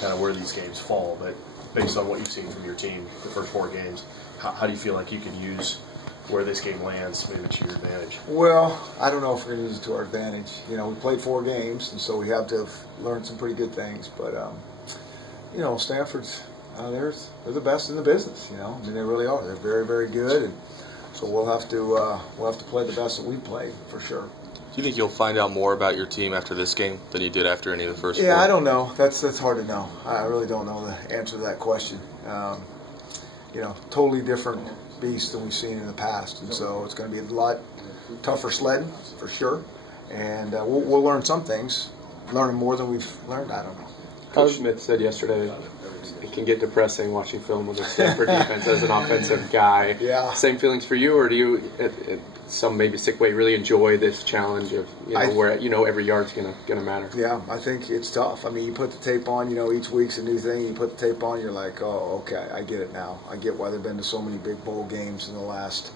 kind of where these games fall, but based on what you've seen from your team, the first 4 games, how do you feel like you can use where this game lands maybe to your advantage? Well, I don't know if we're going to use it to our advantage. You know, we played 4 games, and so we have to have learned some pretty good things. But, you know, Stanford's, they're the best in the business, you know. I mean, they really are. They're very, very good, and so we'll have to play the best that we played for sure. Do you think you'll find out more about your team after this game than you did after any of the first 4? Yeah, I don't know. That's hard to know. I really don't know the answer to that question. You know, totally different beast than we've seen in the past, and so it's going to be a lot tougher sledding for sure. And we'll learn some things, learn more than we've learned. I don't know. Coach Smith said yesterday it can get depressing watching film with the Stanford defense as an offensive guy. Yeah. Same feelings for you, or do you, in some maybe sick way, really enjoy this challenge of where every yard's gonna matter? Yeah, I think it's tough. I mean, you put the tape on. You know, each week's a new thing. You put the tape on, you're like, oh, okay, I get it now. I get why they've been to so many big bowl games in the last,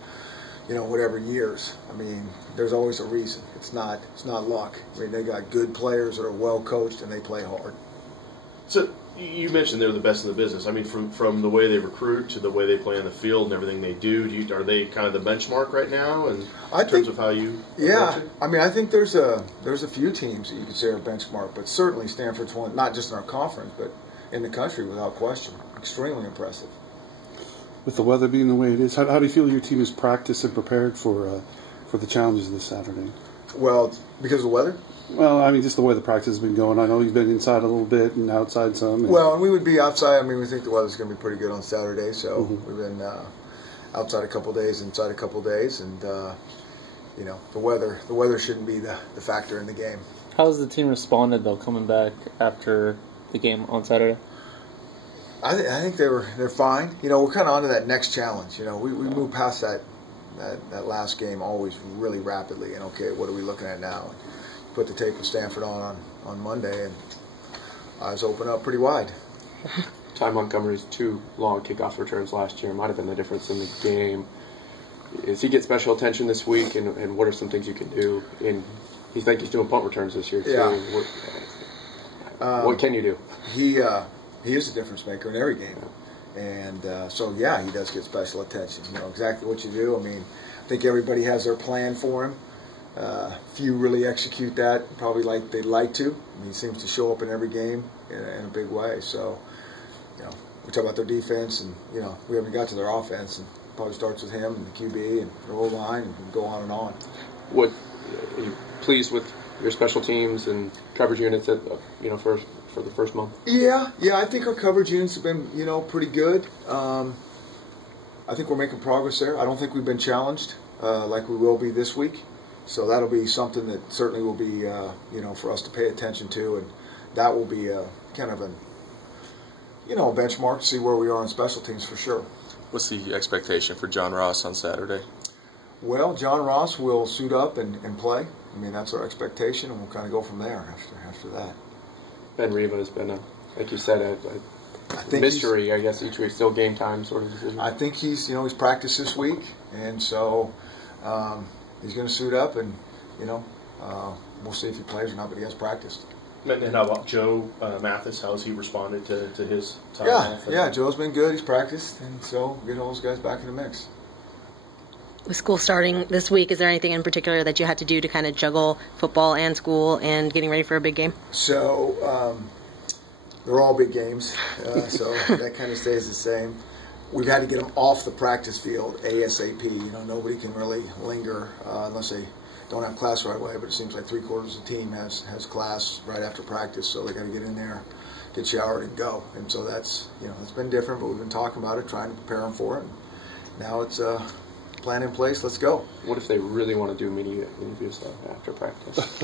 whatever years. I mean, there's always a reason. It's not luck. I mean, they got good players that are well coached and they play hard. So you mentioned they're the best in the business. I mean, from the way they recruit to the way they play on the field and everything they do, are they kind of the benchmark right now in terms of how you approach it? I mean, I think there's a few teams that you could say are benchmark, but certainly Stanford's one, not just in our conference, but in the country without question. Extremely impressive. With the weather being the way it is, how do you feel your team is practiced and prepared for the challenges this Saturday? Well, because of the weather? Well, I mean, just the way the practice has been going. I know you've been inside a little bit and outside some. Well, we would be outside. I mean, we think the weather's going to be pretty good on Saturday, so we've been outside a couple days, inside a couple days, and the weather shouldn't be the factor in the game. How has the team responded though, coming back after the game on Saturday? I think they're fine. We're kind of on to that next challenge. We moved past that last game always really rapidly, and okay, what are we looking at now? Put the tape of Stanford on Monday, and eyes open up pretty wide. Ty Montgomery's 2 long kickoff returns last year might have been the difference in the game. Is he get special attention this week, and what are some things you can do? And he's doing punt returns this year too. Yeah. What can you do? He is a difference maker in every game, and so yeah, he does get special attention. Exactly what you do. I mean, I think everybody has their plan for him. Few really execute that probably like they'd like to. I mean, he seems to show up in every game in a big way. So, we talk about their defense, and we haven't got to their offense, and probably starts with him and the QB and the O line, and go on and on. What are you pleased with your special teams and coverage units for the first month? Yeah, I think our coverage units have been pretty good. I think we're making progress there. I don't think we've been challenged like we will be this week. So that'll be something that certainly will be, for us to pay attention to, and that will be kind of a benchmark to see where we are on special teams for sure. What's the expectation for John Ross on Saturday? Well, John Ross will suit up and play. I mean, that's our expectation, and we'll kind of go from there after that. Ben Reba has been, like you said, a mystery, I guess, each week, still game time sort of decision. I think he's practiced this week, and so he's going to suit up, and we'll see if he plays or not, but he has practiced. And how about Joe Mathis? How has he responded to his time off? Yeah, Joe's been good. He's practiced, and so get all those guys back in the mix. With school starting this week, is there anything in particular that you had to do to kind of juggle football and school and getting ready for a big game? So they're all big games, so that kind of stays the same. We've had to get them off the practice field ASAP. Nobody can really linger unless they don't have class right away, but it seems like 3/4 of the team has class right after practice, so they got to get in there, get showered, and go. And so that's it's been different, but we've been talking about it, trying to prepare them for it. And now it's plan in place. Let's go. What if they really want to do media interviews after practice?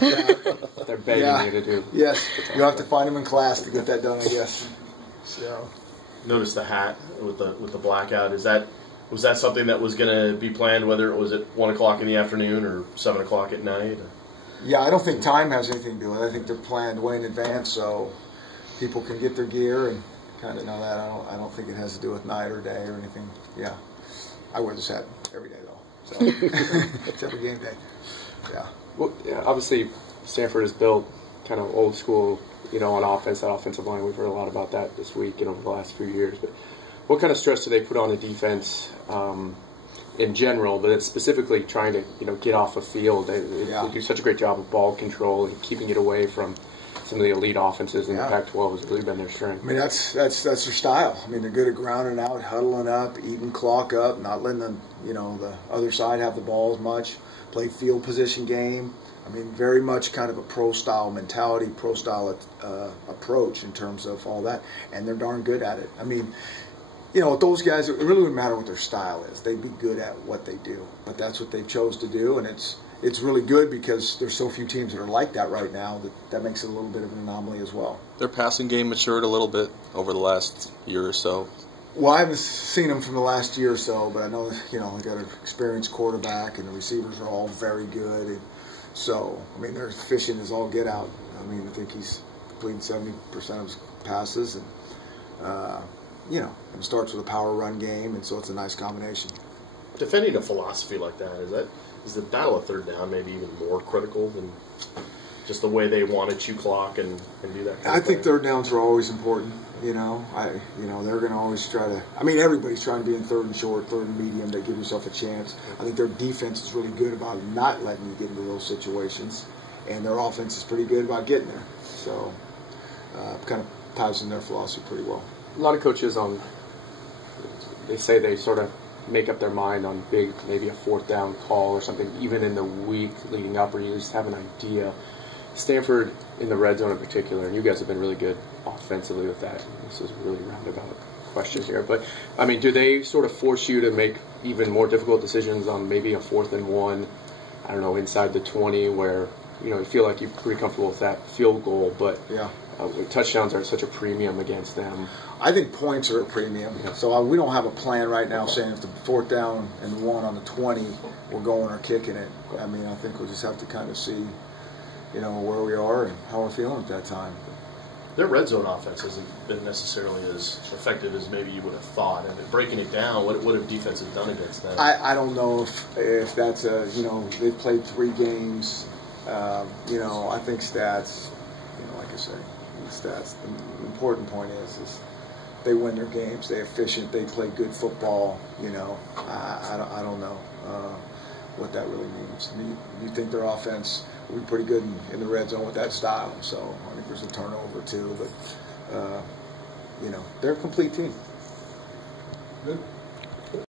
They're begging you to do. Yes, you'll have to find them in class to get that done, I guess. So. Notice the hat with the blackout. Was that something that was going to be planned, whether it was at 1 o'clock in the afternoon or 7 o'clock at night? Yeah, I don't think time has anything to do with it. I think they're planned way in advance, so people can get their gear and kind of know that. I don't think it has to do with night or day or anything. Yeah, I wear this hat every day though, so it's every game day. Yeah. Well, yeah, obviously Stanford is built kind of old school on offense, that offensive line. We've heard a lot about that this week and over the last few years. But what kind of stress do they put on the defense in general, but it's specifically trying to get off a field? They do such a great job of ball control and keeping it away from some of the elite offenses in the Pac-12 has really been their strength. I mean, that's their style. I mean, they're good at grounding out, huddling up, eating clock up, not letting the other side have the ball as much. Play field position game. I mean, very much kind of a pro-style mentality, pro-style approach in terms of all that, and they're darn good at it. I mean, with those guys, it really wouldn't matter what their style is. They'd be good at what they do, but that's what they've chose to do, and it's really good because there's so few teams that are like that right now that makes it a little bit of an anomaly as well. Their passing game matured a little bit over the last year or so. Well, I haven't seen them from the last year or so, but I know they got an experienced quarterback, and the receivers are all very good. And so, I mean, they're efficient as all get out. I mean, I think he's completing 70% of his passes, and it starts with a power run game, and so it's a nice combination. Defending a philosophy like that, is the battle of third down maybe even more critical than just the way they want to chew clock and do that? I think third downs are always important. They're going to always try to. I mean, everybody's trying to be in third and short, third and medium to give yourself a chance. I think their defense is really good about not letting you get into those situations, and their offense is pretty good about getting there. So, kind of ties in their philosophy pretty well. A lot of coaches they say they sort of make up their mind on maybe a fourth down call or something, even in the week leading up, or you just have an idea. Stanford in the red zone in particular, and you guys have been really good offensively with that. This is a really roundabout question here, but I mean, do they sort of force you to make even more difficult decisions on maybe a 4th and 1? I don't know, inside the 20, where you feel like you're pretty comfortable with that field goal, but touchdowns are such a premium against them. I think points are a premium. Yeah. So we don't have a plan right now saying if the 4th down and 1 on the 20, we're going or kicking it. I mean, I think we'll just have to kind of see, where we are and how we're feeling at that time. Their red zone offense hasn't been necessarily as effective as maybe you would have thought. And breaking it down, what have defense have done against that? I don't know if that's they've played 3 games. I think stats, like I say, stats. The important point is they win their games. They're efficient. They play good football. I don't know what that really means. You think their offense will be pretty good in the red zone with that style. So I think there's a turnover too. But they're a complete team. Good.